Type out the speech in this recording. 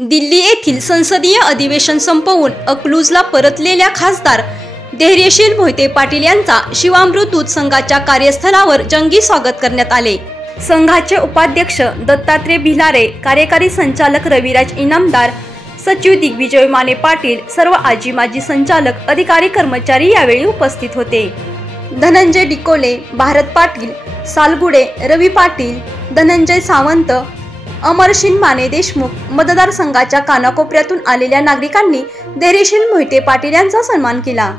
दिल्ली येथील संसदीय अधिवेशन संपवून अकलूजला परतलेल्या खासदार धैर्यशील मोहिते पाटील यांचा शिवामृत दूध संघाच्या कार्यस्थळावर जंगी स्वागत करण्यात आले। संघाचे उपाध्यक्ष दत्तात्रय भिलारे, कार्यकारी संचालक रविराज इनामदार, सचिव दिग्विजय माने पाटील, सर्व आजी माजी संचालक, अधिकारी कर्मचारी यावेळी उपस्थित होते। धनंजय डिकोले, भारत पाटील, सालगुडे, रवी पाटील, धनंजय सावंत, अमरशीन माने देशमुख, मतदारसंघाच्या कानाकोपऱ्यातून आलेल्या नागरिकांनी धैर्यशील मोहिते पाटील यांचा सन्मान केला।